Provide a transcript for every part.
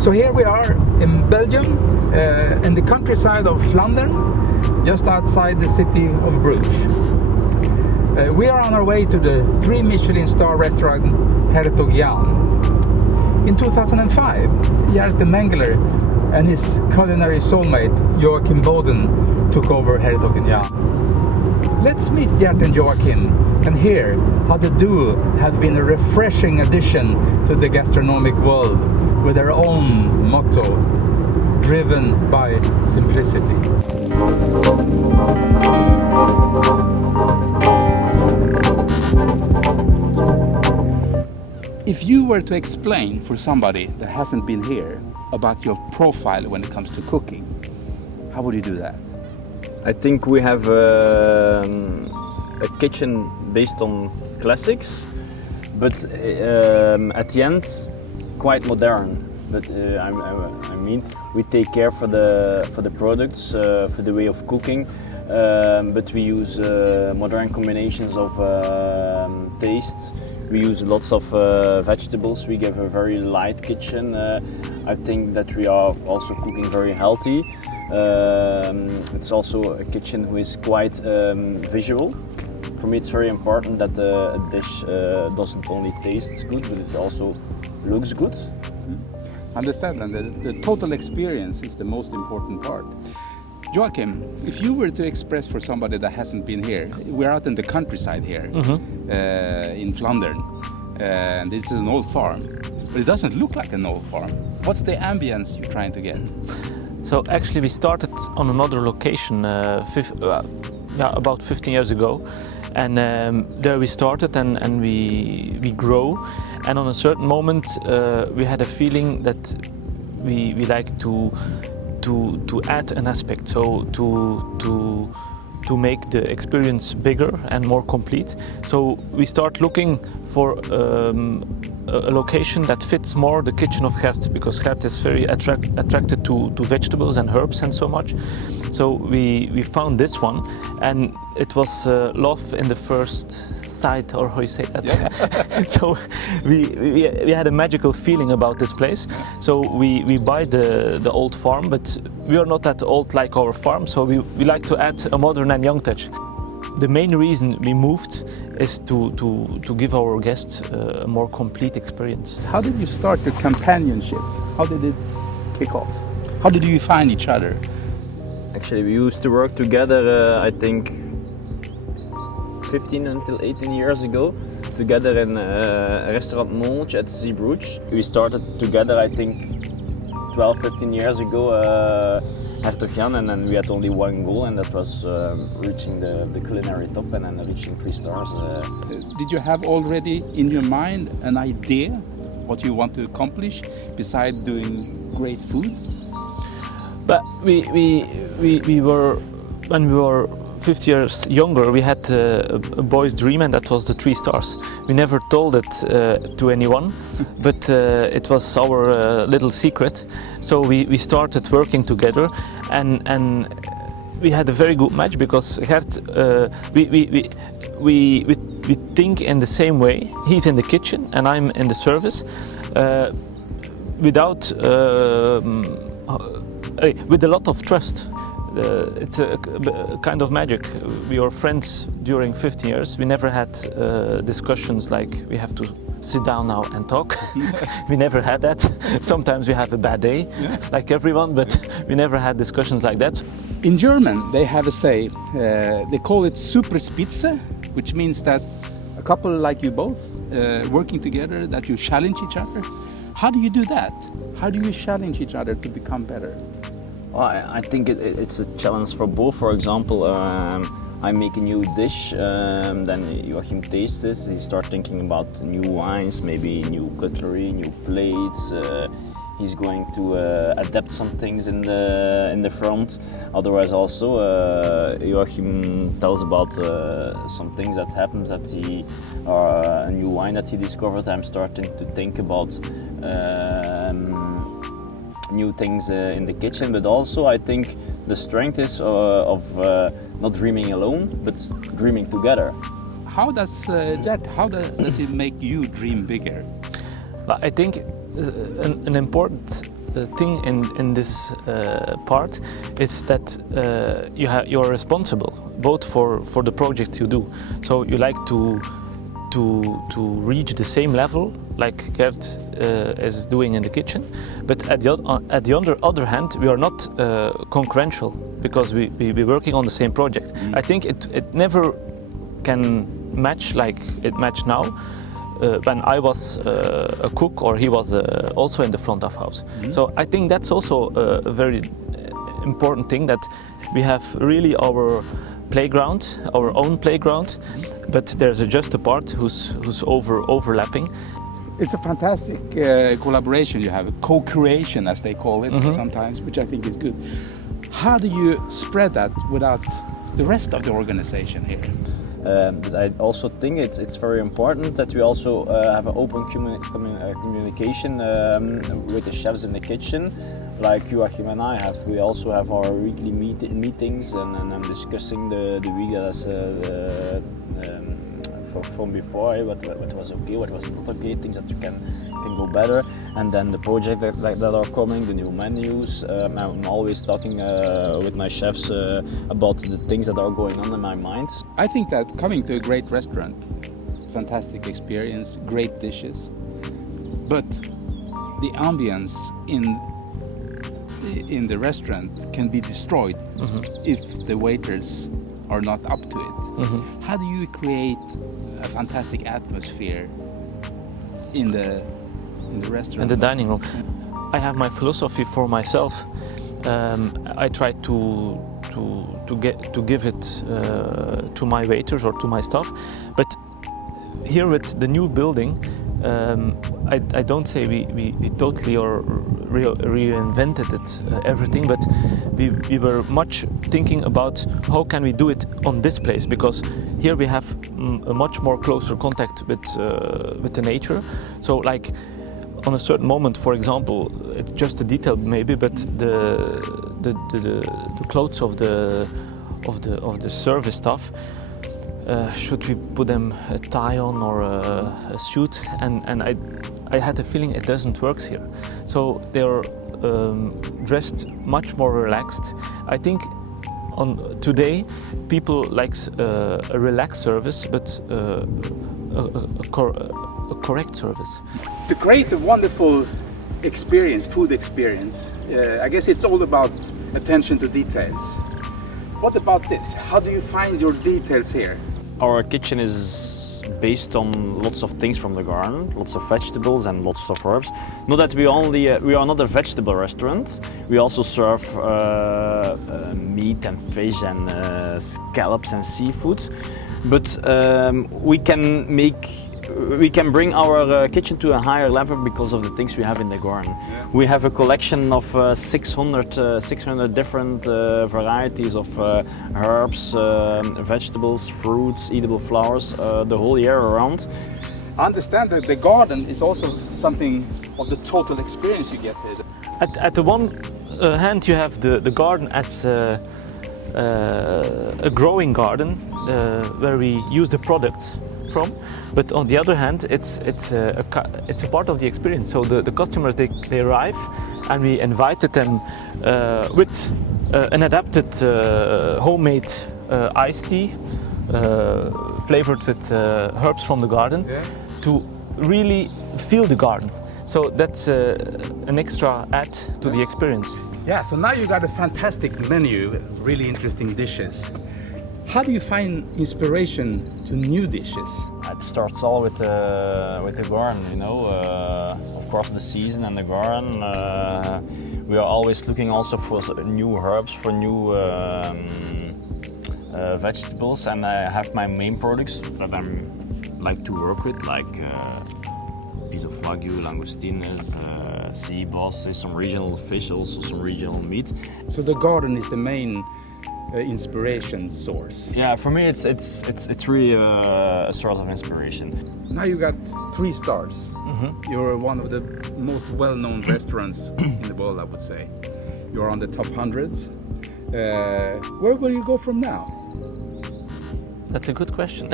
So here we are in Belgium, in the countryside of Flandern, just outside the city of Bruges. We are on our way to the 3 Michelin star restaurant Hertog Jan. In 2005, Gert De Mangeleer and his culinary soulmate Joachim Boudens took over Hertog Jan. Let's meet Gert and Joachim and hear how the duo have been a refreshing addition to the gastronomic world with their own motto, driven by simplicity. If you were to explain for somebody that hasn't been here about your profile when it comes to cooking, how would you do that? I think we have a kitchen based on classics, but at the end quite modern. But I mean, we take care for the products, for the way of cooking, but we use modern combinations of tastes. We use lots of vegetables. We give a very light kitchen. I think that we are also cooking very healthy. It's also a kitchen who is quite visual. For me, it's very important that a dish doesn't only taste good, but it also looks good. Understand, and the total experience is the most important part. Joachim, if you were to express for somebody that hasn't been here, we're out in the countryside here, in Flandern, and this is an old farm, but it doesn't look like an old farm. What's the ambience you're trying to get? So actually we started on another location about 15 years ago, and there we started and we grow, and on a certain moment we had a feeling that we like to add an aspect, so to make the experience bigger and more complete. So we start looking for a location that fits more the kitchen of Gert, because Gert is very attracted to vegetables and herbs and so much. So we found this one, and it was love in the first sight, or how you say that. Yeah. So we had a magical feeling about this place. So we buy the old farm, but we are not that old like our farm, so we like to add a modern and young touch. The main reason we moved is to give our guests a more complete experience. How did you start your companionship? How did it kick off? How did you find each other? Actually, we used to work together, I think 15 until 18 years ago, together in a restaurant Monge at Bruges. We started together, I think 12-15 years ago, Hertog Jan, and then we had only one goal, and that was reaching the culinary top and then reaching 3 stars. Did you have already in your mind an idea what you want to accomplish besides doing great food? But we were, when we were 50 years younger, we had a boy's dream, and that was the 3 stars. We never told it to anyone, but it was our little secret. So we started working together, and we had a very good match, because Gert, we think in the same way. He's in the kitchen and I'm in the service, with a lot of trust. It's a kind of magic. We were friends during 15 years. We never had discussions like we have to sit down now and talk. We never had that. Sometimes we have a bad day, like everyone, but we never had discussions like that. In German, they have a say, they call it Superspitze, which means that a couple like you both, working together, that you challenge each other. How do you do that? How do you challenge each other to become better? Well, I think it's a challenge for both. For example, I make a new dish, then Joachim tastes this, he starts thinking about new wines, maybe new cutlery, new plates. He's going to adapt some things in the front. Otherwise, also Joachim tells about some things that happens that he, or a new wine that he discovered. I'm starting to think about new things in the kitchen, but also I think the strength is of not dreaming alone, but dreaming together. How does it make you dream bigger? But I think an important thing in this part is that you're responsible both for the project you do. So you like to reach the same level like Gert is doing in the kitchen, but at the other hand, we are not concurrential because we're working on the same project. I think it never can match like it match now. When I was a cook or he was also in the front of house. So I think that's also a very important thing, that we have really our playground, our own playground, but there's just a part who's overlapping. It's a fantastic collaboration you have, co-creation as they call it sometimes, which I think is good. How do you spread that without the rest of the organization here? But I also think it's very important that we also have an open communication with the chefs in the kitchen, like Joachim and I have. We also have our weekly meetings and discussing the week that's from before, what was okay, what was not okay, things that you can go better, and then the project that are coming, the new menus. I'm always talking with my chefs about the things that are going on in my mind. I think that coming to a great restaurant, fantastic experience, great dishes, but the ambience in the restaurant can be destroyed if the waiters are not up to it. How do you create a fantastic atmosphere in the restaurant? In the dining room. I have my philosophy for myself. I try to give it to my waiters or to my staff. But here with the new building, I don't say we totally or reinvented it, everything, but we were much thinking about how can we do it on this place, because here we have a much more closer contact with the nature. So like on a certain moment, for example, it's just a detail maybe, but the clothes of the service staff, should we put them a tie on or a suit? And I had the feeling it doesn't work here. So they're dressed much more relaxed. I think today people likes a relaxed service, but a correct service. To create a wonderful experience, food experience, I guess it's all about attention to details. What about this? How do you find your details here? Our kitchen is based on lots of things from the garden, lots of vegetables and lots of herbs. Not that we are not a vegetable restaurant. We also serve meat and fish and scallops and seafood. But we can bring our kitchen to a higher level because of the things we have in the garden. Yeah. We have a collection of 600 different varieties of herbs, vegetables, fruits, edible flowers, the whole year around. I understand that the garden is also something of the total experience you get here. At the one hand, you have the garden as a growing garden where we use the product from, but on the other hand, it's a part of the experience. So the customers they arrive, and we invited them with an adapted homemade iced tea, flavored with herbs from the garden, to really feel the garden. So that's an extra add to the experience. Yeah. So now you got a fantastic menu, really interesting dishes. How do you find inspiration to new dishes? It starts all with the garden, you know. Of course, the season and the garden. We are always looking also for new herbs, for new vegetables, and I have my main products that I like to work with, like piece of wagyu, langoustines, sea bass, some regional fish, also some regional meat. So the garden is the main inspiration source. Yeah, for me it's really a source of inspiration. Now you got 3 stars. You're one of the most well-known restaurants in the world, I would say. You're on the top hundreds. Where will you go from now? That's a good question.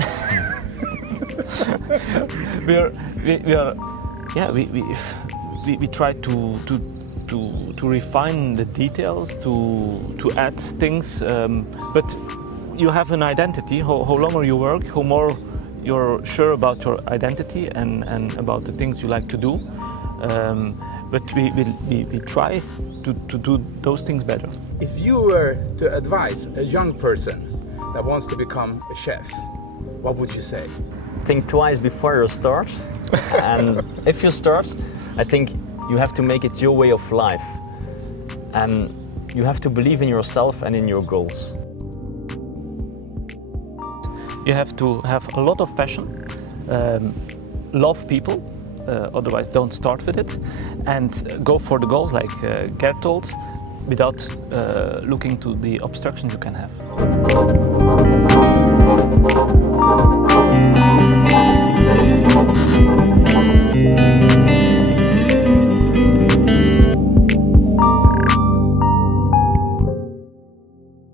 we try to to refine the details, to add things, but you have an identity. How longer you work, how more you're sure about your identity and about the things you like to do. But we try to do those things better. If you were to advise a young person that wants to become a chef, what would you say? Think twice before you start. And if you start, I think you have to make it your way of life. And you have to believe in yourself and in your goals. You have to have a lot of passion, love people, otherwise don't start with it, and go for the goals like Gert told, without looking to the obstructions you can have.